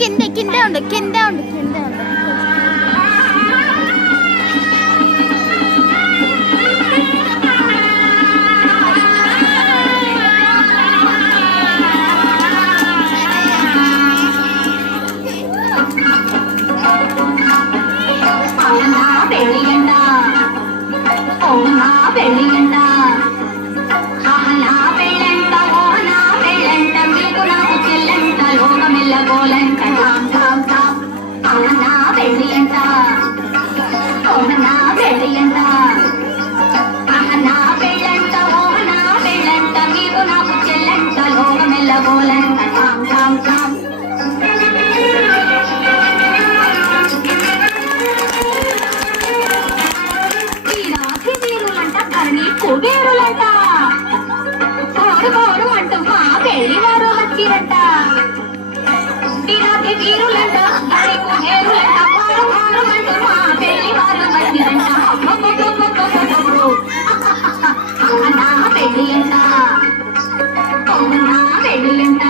కిందే కిందే ఉండు కిందే ఉండు కిందే ఉండు కుబేరులంట కోరు కోరు అంటూ మా పెళ్లి వారు వచ్చిరంట ఇలాంటి వీరులంట మరి కుబేరులంట కోరు కోరు అంటూ మా పెళ్లి వారు వచ్చిరంట నా పెళ్లి అంట నా పెళ్లి అంట